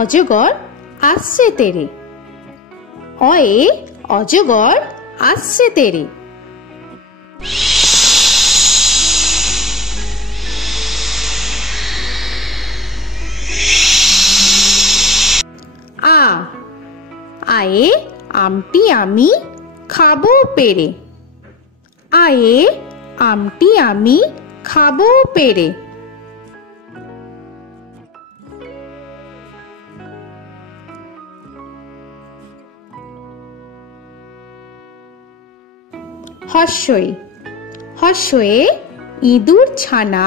অজগর আসছে তেরে। অয়ে অজগর আসছে তেরে। আ আয়ে আমটি আমি খাবো পেরে। আয়ে আমটি আমি খাবো পেরে। হর্ষই হর্ষয়ে ইঁদুর ছানা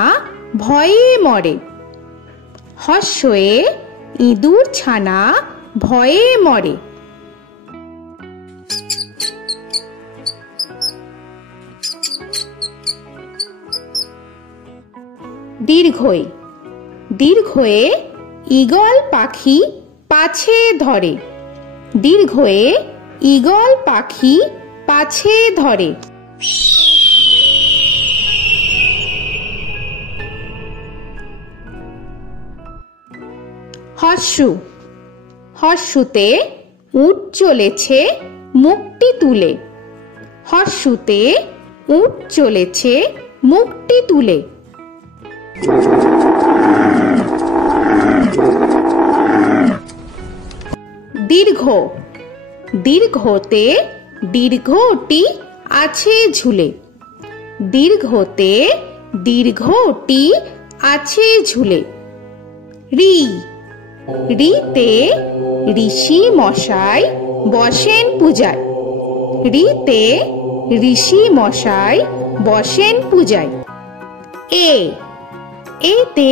ভয়ে মরে। হর্ষয়ে ইঁদুর ছানা ভয়ে মরে। দীর্ঘই দীর্ঘয়ে ঈগল পাখি পাছে ধরে। দীর্ঘয়ে ঈগল পাখি পাছে ধরে। হর্ষু হর্ষুতে উট চলেছে মুখটি তুলে। হর্ষুতে উট চলেছে মুখটি তুলে। দীর্ঘ দীর্ঘতে দীর্ঘটি আছে ঝুলে। দীর্ঘতে দীর্ঘটি আছে ঝুলে। রি রিতে ঋষি মশাই বসেন পূজায়। রিতে ঋষি মশাই বসেন পূজায়। এ এতে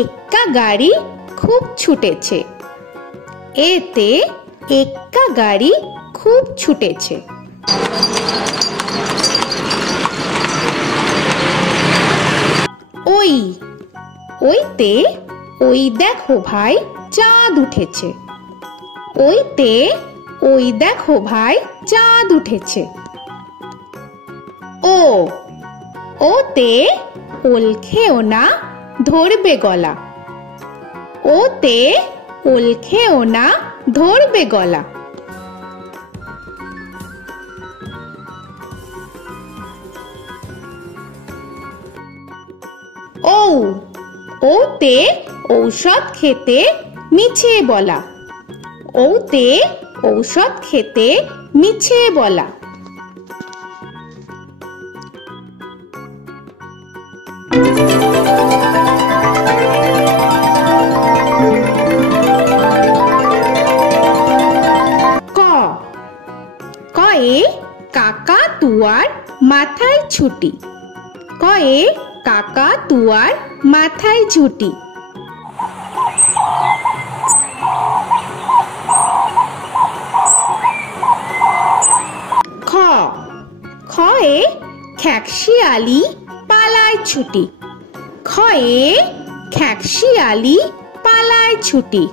এক্কা গাড়ি খুব ছুটেছে। এতে এক্কা গাড়ি খুব ছুটেছে। ওই ওইতে ওই দেখো ভাই চাঁদ উঠেছে। ওইতে ওই দেখো ভাই চাঁদ উঠেছে। ও ওতে ওল খেও না ধরবে গলা। ওতে ওল খেও না ধরবে গলা। ও ওতে ঔষধ খেতে মিছে বলা। ওতে ঔষধ খেতে মিছে বলা। ক কয়ে কাকা তুয়ার মাথায় ছুটি। কয়ে কাকা তুয়ার মাথায় ঝুটি। খ খয়ে খ্যাকশিয়ালি পালায় ছুটি। খয়ে খ্যাকশিয়ালি পালায় ছুটি।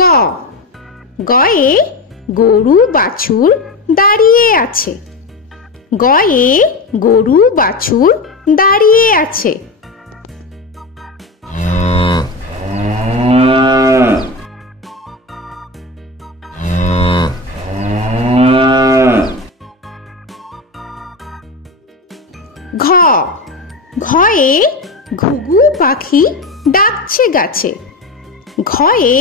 গ গয়ে গরু বাছুর দাঁড়িয়ে আছে। গয়ে গরু বাছুর দাঁড়িয়ে আছে। ঘ ঘয়ে ঘুঘু পাখি ডাকছে গাছে। ঘয়ে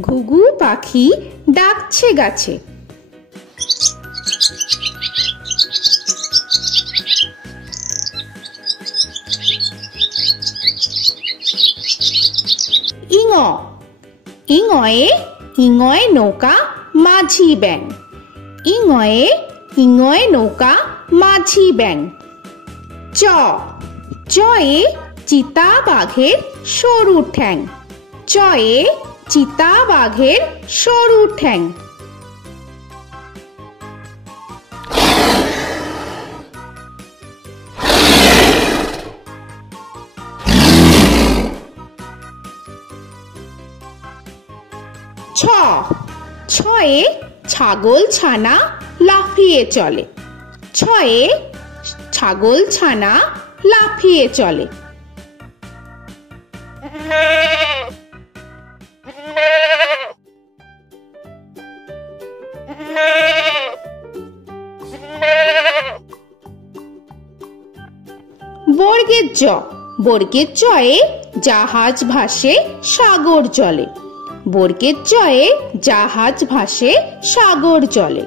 ঘুঘু পাখি ডাকছে গাছে। ইঙ ইঙয়ে ইঙয়ে নৌকা মাঝি ব্যাং। ইঙয়ে ইঙয়ে নৌকা মাঝি ব্যাং। চ চয়ে চিতা বাঘের সরু ঠ্যাং। চয়ে চিতা বাঘের সরু ঠ্যাং। ছ ছয়ে ছাগল ছানা লাফিয়ে চলে। ছয়ে ছাগল ছানা লাফিয়ে চলে। বর্গের জ। বর্গের জয়ে জাহাজ ভাসে সাগর জলে। বর্গের জয়ে জাহাজ ভাসে সাগর জলে।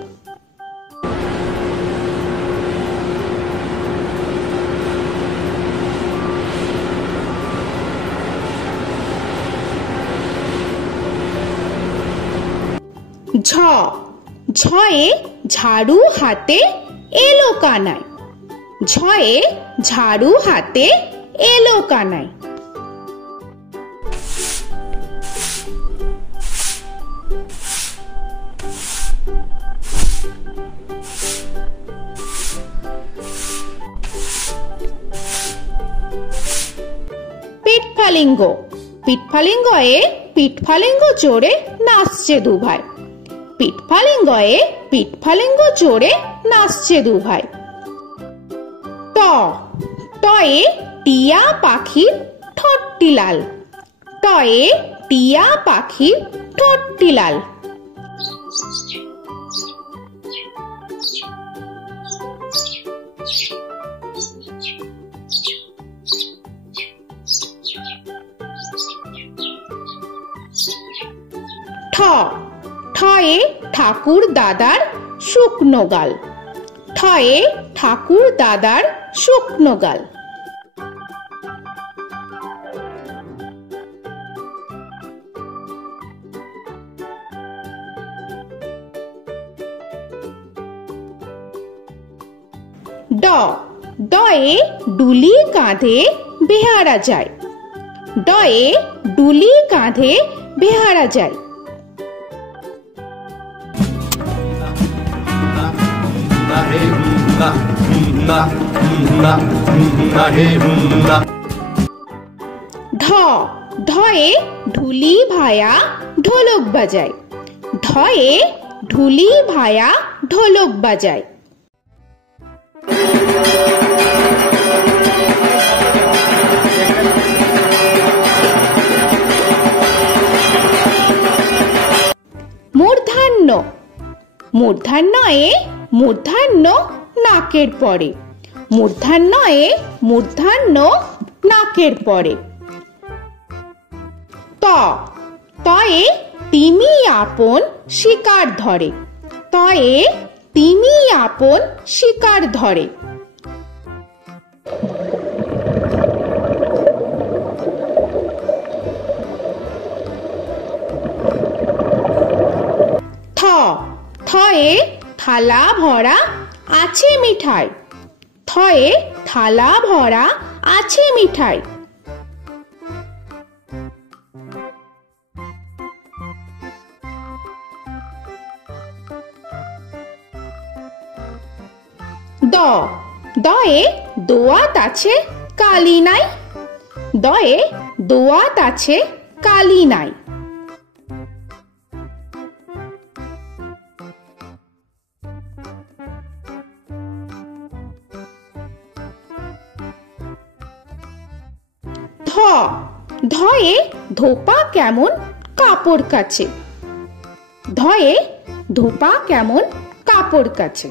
ঝ। ঝয়ে ঝাড়ু হাতে এলো কানাই। ঝয়ে ঝাড়ু হাতে এলো কানাই। পিঠফালিঙ্গ। পিঠফালিঙ্গয়ে পিঠফালিঙ্গ চড়ে নাচছে দুভাই। পিঠফালিঙ্গয়ে পিঠফালিঙ্গ চড়ে নাচছে দুভাই। ট। টয়ে টিয়া পাখির ঠোঁটটি লাল। টয়ে টিয়া পাখির ঠোঁটটি লাল। ঠ। ঠয়ে ঠাকুর দাদার শুকনো গাল। ঠয়ে ঠাকুর দাদার শুকনো গাল। ড। ডয়ে ডুলি কাঁধে বেহারা যায়। ডয়ে ডুলি কাঁধে বেহারা যায়। ঢ। ঢয়ে ঢুলি ভায়া ঢোলক বাজায়। ঢয়ে ঢুলি ভায়া ঢোলক বাজায়। মূর্ধন্য। মূর্ধন্যয়ে মূর্ধন্য নাকের পরে। মূর্ধন্যয়ে মূর্ধন্য নাকের পরে। ত। তয়ে তিমি আপন শিকার ধরে। তয়ে তিমি আপন শিকার ধরে। থ। থয়ে থালা ভরা আছে মিঠাই। থয়ে থালা ভরা আছে মিঠাই। দ। দয়ে দোয়াত আছে কালি নাই। দয়ে দোয়াত আছে কালি নাই। ধ। ধয়ে ধোপা কেমন কাপড় কাছে। ধয়ে ধোপা কেমন কাপড় কাছে।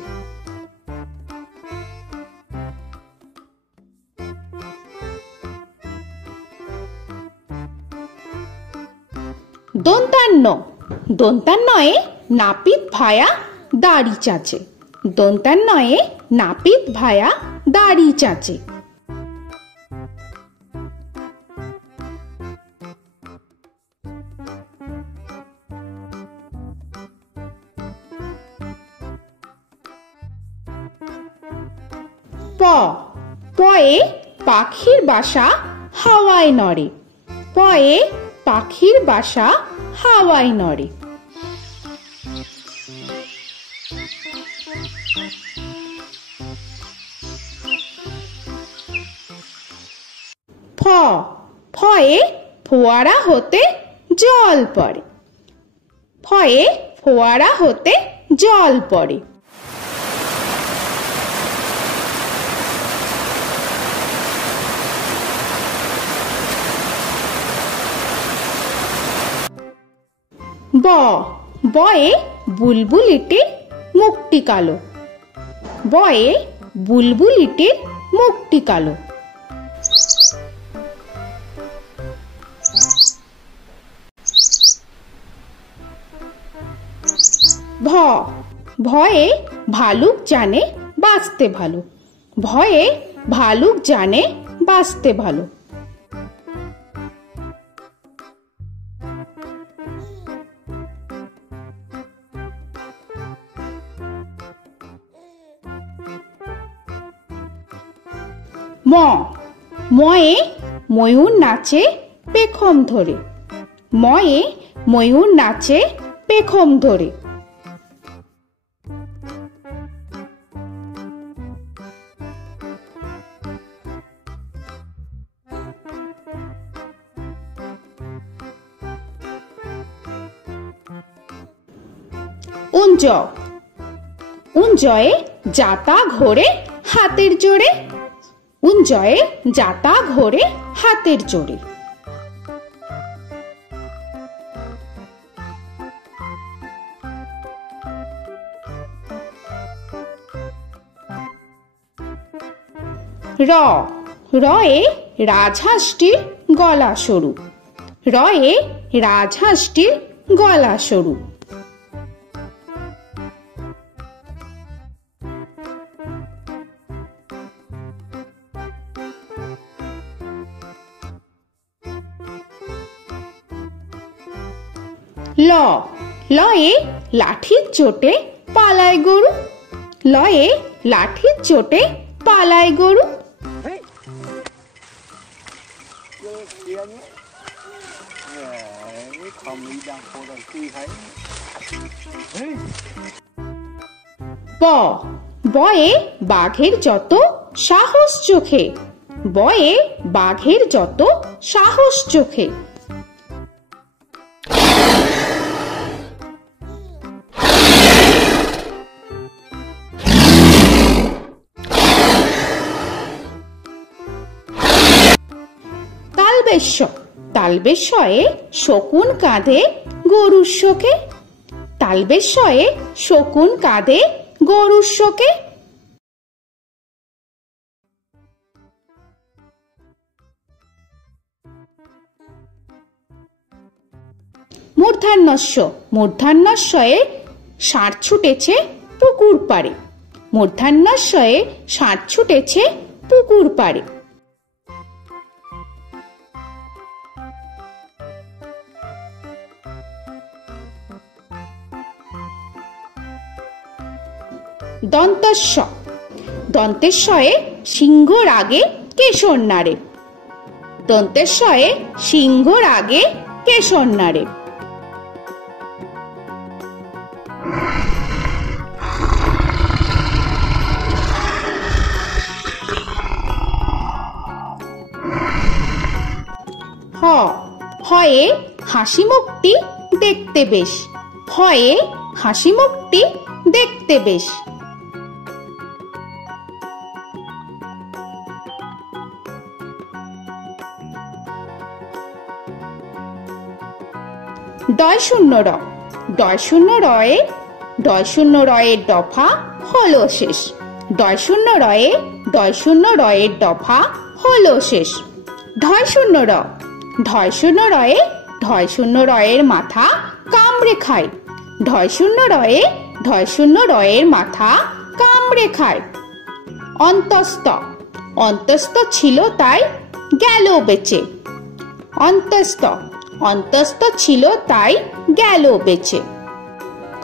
দন্তান্ন। দন্তান্নয়ে নাপিত ভায়া দাড়ি চাচে। দন্তান্নয়ে নাপিত ভায়া দাড়ি চাচে। প। পয়ে পাখির বাসা হাওয়ায় নড়ে। পয়ে পাখির বাসা হাওয়ায় নড়ে। ফ। ফয়ে ফোয়ারা হতে জল পড়ে। ফয়ে ফোয়ারা হতে জল পড়ে। ব বয়ে বুলবুলিটির মুখটি কালো। বয়ে বুলবুলিটির মুখটি কালো। ভ ভয়ে ভালুক জানে বাঁচতে ভালো। ভয়ে ভালুক জানে বাঁচতে ভালো। ম ময়ে ময়ূর নাচে পেখম ধরে। ময়ে ময়ূর নাচে পেখম ধরে। উঞ্জ উঞ্জয়ে যাতা ঘোরে হাতের জোরে। উঞ্জয়ে যাতা ঘোরে হাতের জোরে। র রয়ে রাজহাঁসটির গলা সরু। রয়ে রাজহাঁসটির গলা সরু। ল লয়ে লাঠির চোটে পালায় গরু। লয়ে লাঠির চোটে পালায় গরু। ব বয়ে বাঘের যত সাহস চোখে। বয়ে বাঘের যত সাহস চোখে। তালবেশ্য তালবেশ্যয়ে শকুন কাঁধে গরুর শোকে। তালবেশ্যয়ে শকুন কাঁধে গরুর শোকে। মূর্ধন্যস্য মূর্ধন্যস্বয়ে ষাঁড় ছুটেছে পুকুর পাড়ে। মূর্ধন্যস্বয়ে ষাঁড় ছুটেছে পুকুর পাড়ে। দন্তস্ব দন্তেশ্বয়ে সিংহর আগে কেশর নাড়ে। দন্তেশ্বয়ে সিংহর আগে কেশর নাড়ে। হ হয়ে হাসি মুখটি দেখতে বেশ। হয়ে হাসি মুখটি দেখতে বেশ। ডয় শূন্য র ডয় শূন্য রয়ে ডয় শূন্য রয়ের দফা হলো শেষ। ডয় শূন্য রয়ে ডয় শূন্য রয়ের দফা হলো শেষ। ঢয় শূন্য র ঢয় শূন্য রয়ে ঢয় শূন্য রয়ের মাথা কামড়ে খায়। ঢয় শূন্য রয়ে ঢয় শূন্য রয়ের মাথা কামড়ে খায়। অন্তস্থ অন্তস্থ ছিল তাই গেল বেঁচে। অন্তস্থ অন্তস্থ ছিল তাই গেল বেঁচে।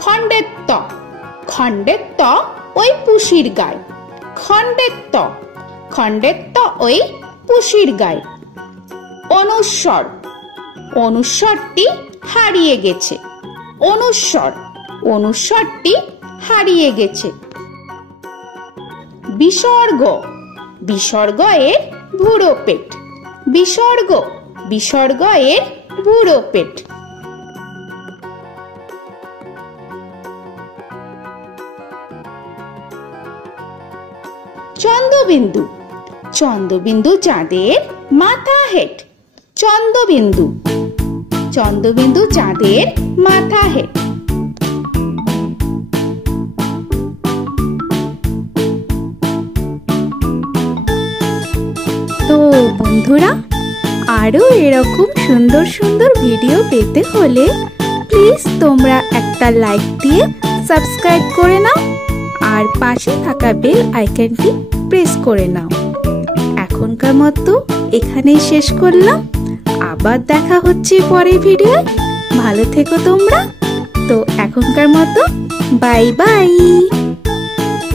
খণ্ডেত্ব খণ্ডেত্ব ওই পুষির গায়। খণ্ডেত্ব খণ্ডেত্ব ওই পুষির গায়। অনুস্বর অনুস্বরটি হারিয়ে গেছে। অনুস্বর অনুস্বরটি হারিয়ে গেছে। বিসর্গ বিসর্গ এর বুড়ো পেট। বিসর্গ বিসর্গ এর বুড়ো পেট। চন্দ্রবিন্দু চন্দ্রবিন্দু চাঁদের মাথা হেট। চন্দ্রবিন্দু চন্দ্রবিন্দু চাঁদের মাথা হে। তো বন্ধুরা, আরো এরকম সুন্দর সুন্দর ভিডিও পেতে হলে প্লিজ তোমরা একটা লাইক দিয়ে সাবস্ক্রাইব করে নাও আর পাশে থাকা বেল আইকনটি প্রেস করে নাও। এখনকার মতো এখানেই শেষ করলাম, আবার দেখা হচ্ছে পরের ভিডিও। ভালো থেকো তোমরা। তো এখনকার মতো বাই বাই।